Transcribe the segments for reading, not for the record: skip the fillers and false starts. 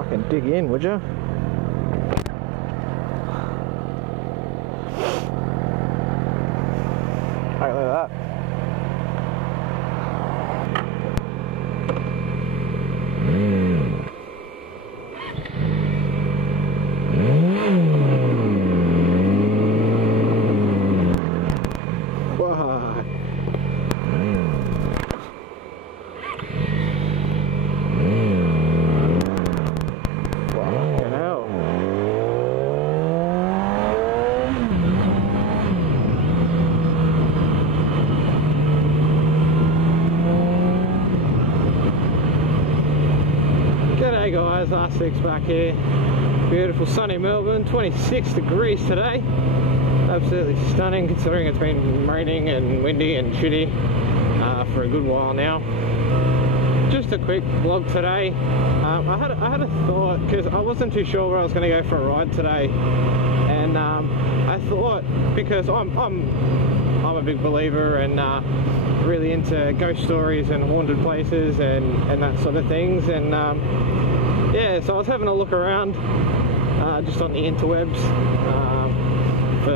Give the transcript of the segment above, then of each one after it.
Fucking dig in, would you? Hey, look at that. G'day guys, RSICKS back here. Beautiful sunny Melbourne, 26 degrees today. Absolutely stunning considering it's been raining and windy and shitty for a good while now. Just a quick vlog today. I had a thought because I wasn't too sure where I was going to go for a ride today, and I thought, because I'm a big believer and really into ghost stories and haunted places and that sort of things, and yeah, so I was having a look around just on the interwebs for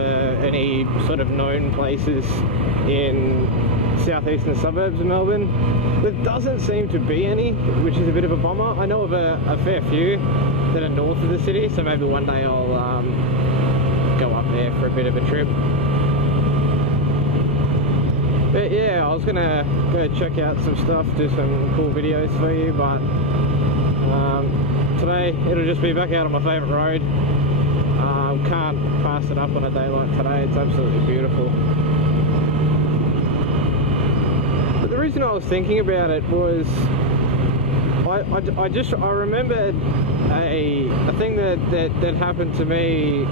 any sort of known places in southeastern suburbs of Melbourne. There doesn't seem to be any, which is a bit of a bummer. I know of a fair few that are north of the city, so maybe one day I'll go up there for a bit of a trip. But yeah, I was gonna go check out some stuff, do some cool videos for you, but today it'll just be back out on my favourite road. Can't pass it up on a day like today. It's absolutely beautiful. But the reason I was thinking about it was I remembered a thing that happened to me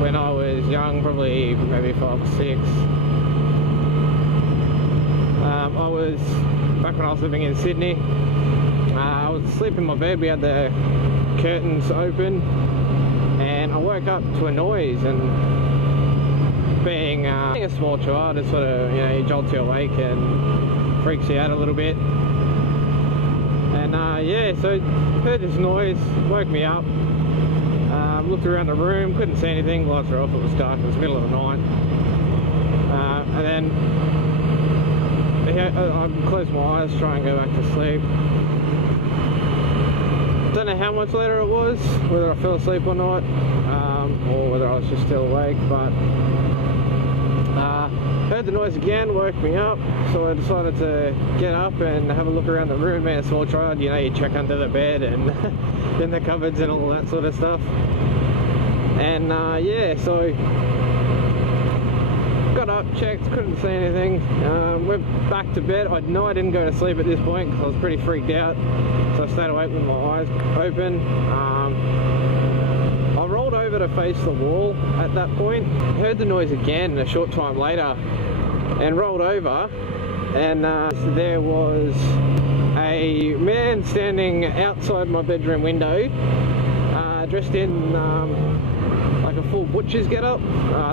when I was young, probably maybe 5 or 6. I was back when I was living in Sydney. I was asleep in my bed. We had the curtains open, and I woke up to a noise. And being a small child, it sort of, you know, it jolts you awake and freaks you out a little bit. And yeah, so heard this noise, woke me up. Looked around the room, couldn't see anything. Lights were off. It was dark. It was the middle of the night. And then I closed my eyes, try and go back to sleep. Don't know how much later it was, whether I fell asleep or not, or whether I was just still awake, but heard the noise again, woke me up, so I decided to get up and have a look around the room. Being a small child, you know, you check under the bed and in the cupboards and all that sort of stuff. And yeah, so got up, checked, couldn't see anything, went back to bed. I know I didn't go to sleep at this point because I was pretty freaked out, so I stayed awake with my eyes open. I rolled over to face the wall at that point, heard the noise again a short time later, and rolled over, and there was a man standing outside my bedroom window, dressed in like a full butcher's get-up,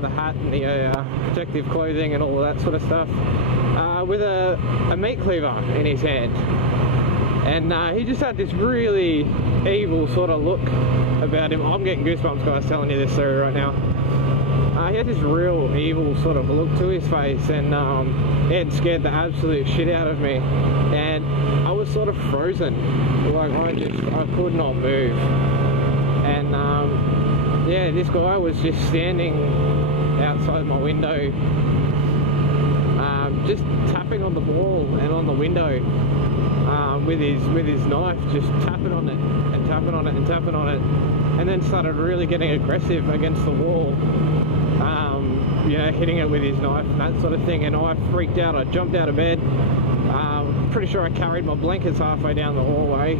the hat and the protective clothing and all of that sort of stuff, with a meat cleaver in his hand. And he just had this really evil sort of look about him. I'm getting goosebumps, guys, telling you this story right now. He had this real evil sort of look to his face, and it scared the absolute shit out of me. And I was sort of frozen, like I could not move. And yeah, this guy was just standing outside my window, just tapping on the wall and on the window with his knife, just tapping on it and tapping on it and tapping on it, and then started really getting aggressive against the wall, you know, hitting it with his knife and that sort of thing. And I freaked out. I jumped out of bed. Pretty sure I carried my blankets halfway down the hallway.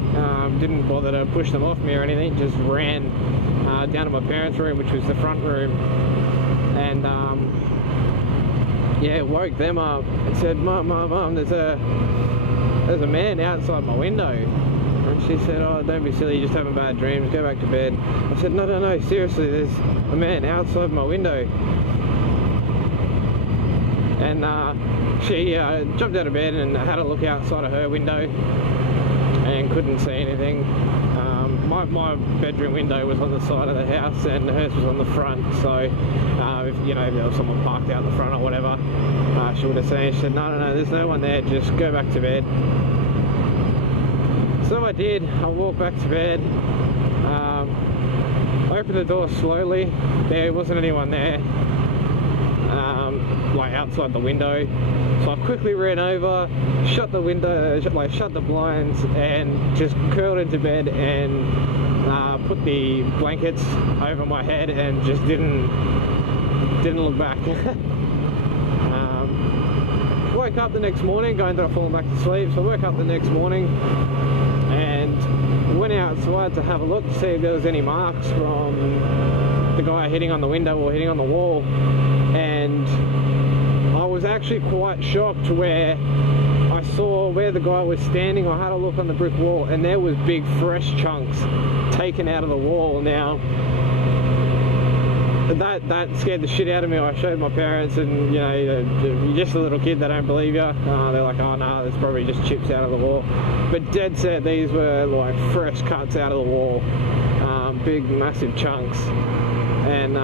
Didn't bother to push them off me or anything, just ran down to my parents' room, which was the front room, and yeah, woke them up and said, Mum, there's a man outside my window. And she said, oh, don't be silly, you're just having bad dreams, go back to bed. I said, no, seriously, there's a man outside my window. And she jumped out of bed and had a look outside of her window and couldn't see anything. my bedroom window was on the side of the house and hers was on the front, so if, you know, if there was someone parked out the front or whatever, she would have seen. She said, no, there's no one there, just go back to bed. So I did. I walked back to bed, I opened the door slowly. There wasn't anyone there, like outside the window. So I quickly ran over, shut the window, like shut the blinds, and just curled into bed and put the blankets over my head and just didn't look back. Woke up the next morning, going to falling back to sleep. So I woke up the next morning and went outside to have a look to see if there was any marks from the guy hitting on the window or hitting on the wall, and I was actually quite shocked where I saw where the guy was standing. I had a look on the brick wall and there was big fresh chunks taken out of the wall. Now that scared the shit out of me. I showed my parents, and you know, you're just a little kid, they don't believe you. They're like, oh no, there's probably just chips out of the wall. But dead set, these were like fresh cuts out of the wall, big massive chunks. And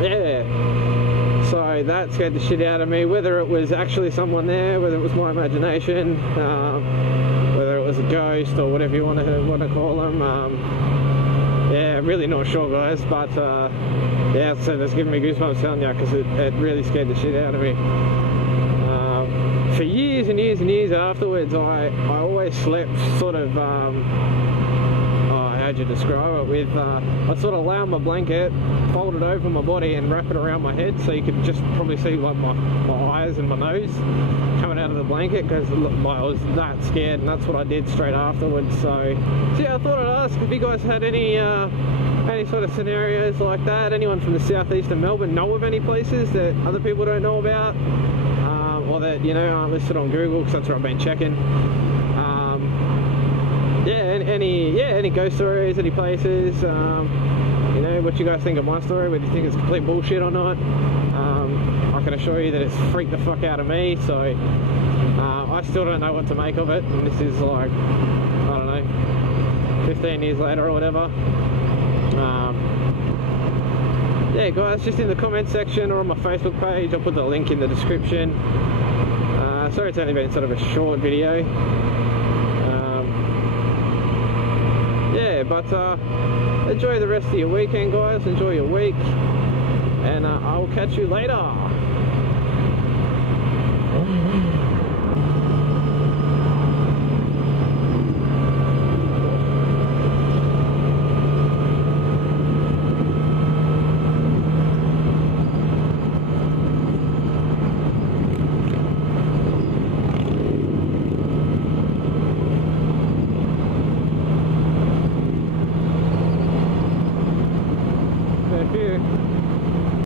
yeah, so that scared the shit out of me. Whether it was actually someone there, whether it was my imagination, whether it was a ghost or whatever you want to call them, yeah, really not sure, guys. But yeah, so that's giving me goosebumps telling you, because it really scared the shit out of me. For years and years and years afterwards, I always slept sort of, how'd you describe it, with, I'd sort of lay on my blanket, fold it over my body and wrap it around my head, so you could just probably see like my eyes and my nose coming out of the blanket, because I was that scared, and that's what I did straight afterwards. So yeah, I thought I'd ask if you guys had any sort of scenarios like that. Anyone from the southeast of Melbourne know of any places that other people don't know about, or that, you know, aren't listed on Google, because that's where I've been checking. Yeah, any ghost stories, any places, you know, what you guys think of my story, whether you think it's complete bullshit or not. I can assure you that it's freaked the fuck out of me, so I still don't know what to make of it, and this is like, I don't know, 15 years later or whatever. Yeah, guys, just in the comment section or on my Facebook page, I'll put the link in the description. Sorry it's only been sort of a short video. Yeah, but enjoy the rest of your weekend, guys. Enjoy your week, and I will catch you later.